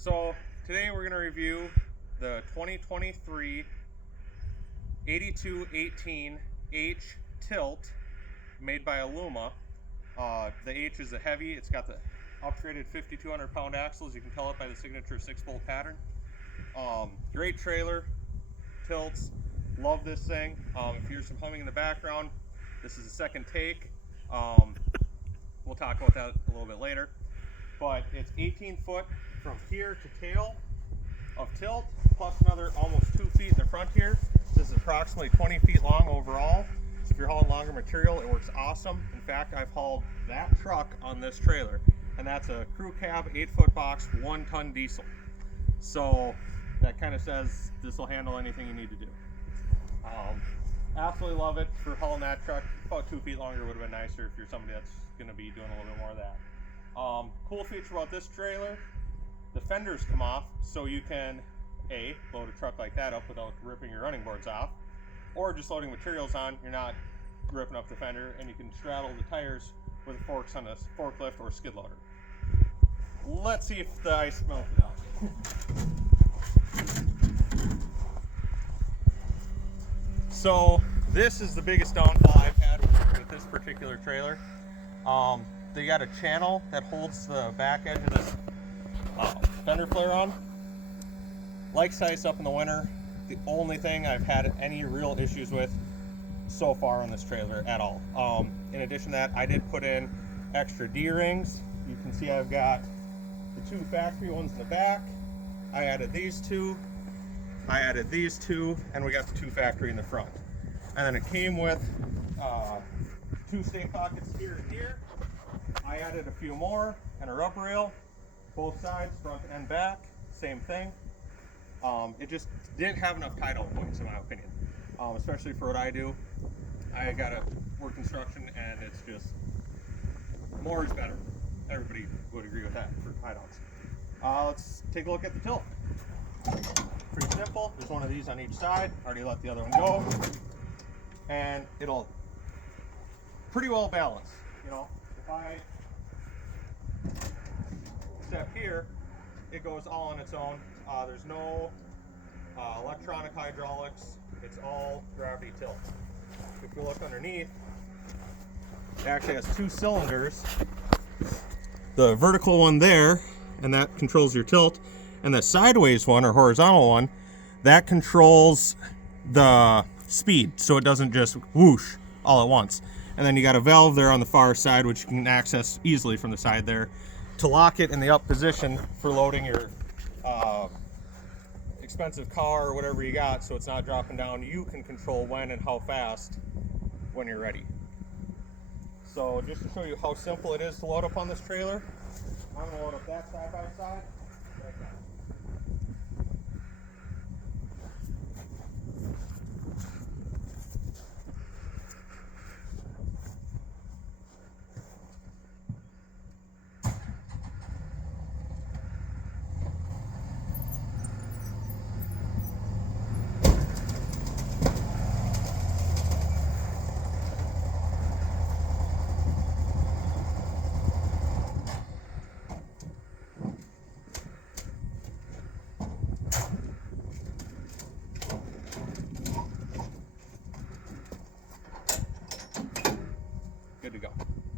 So today we're going to review the 2023 8218H TILT made by Aluma. The H is a heavy. It's got the upgraded 5,200 pound axles. You can tell it by the signature 6-bolt pattern. Great trailer, tilts. Love this thing. If you hear some humming in the background, this is a second take. We'll talk about that a little bit later. But it's 18 foot from here to tail of tilt, plus another almost 2 feet in the front here. This is approximately 20 feet long overall. So if you're hauling longer material, it works awesome. In fact, I've hauled that truck on this trailer, and that's a crew cab, 8-foot box, 1-ton diesel. So that kind of says this will handle anything you need to do. Absolutely love it for hauling that truck. About 2 feet longer would have been nicer if you're somebody that's going to be doing a little bit more of that. Cool feature about this trailer, the fenders come off, so you can load a truck like that up without ripping your running boards off, or just loading materials on, you're not ripping up the fender, and you can straddle the tires with the forks on a forklift or skid loader. Let's see if the ice melted out. So this is the biggest downfall I've had with this particular trailer. They got a channel that holds the back edge of this fender flare on. Likes ice up in the winter. The only thing I've had any real issues with so far on this trailer at all. In addition to that, I did put in extra D-rings. You can see I've got the 2 factory ones in the back. I added these 2. I added these 2, and we got the 2 factory in the front. And then it came with 2 stay pockets here and here. I added a few more and a rubber rail, both sides, front and back, same thing. It just didn't have enough tie-down points in my opinion, especially for what I do. I gotta work construction, and it's just more is better. Everybody would agree with that for tie-downs. Let's take a look at the tilt. Pretty simple. There's one of these on each side. Already let the other one go, and it'll pretty well balance. You know, if I step here, it goes all on its own. There's no electronic hydraulics. It's all gravity tilt. If you look underneath, it actually has 2 cylinders. The vertical one there, and that controls your tilt, and the sideways one or horizontal one, that controls the speed, so it doesn't just whoosh all at once. And then you got a valve there on the far side, which you can access easily from the side there, to lock it in the up position for loading your expensive car or whatever you got, so it's not dropping down. You can control when and how fast when you're ready. So just to show you how simple it is to load up on this trailer, I'm going to load up that side by side like that.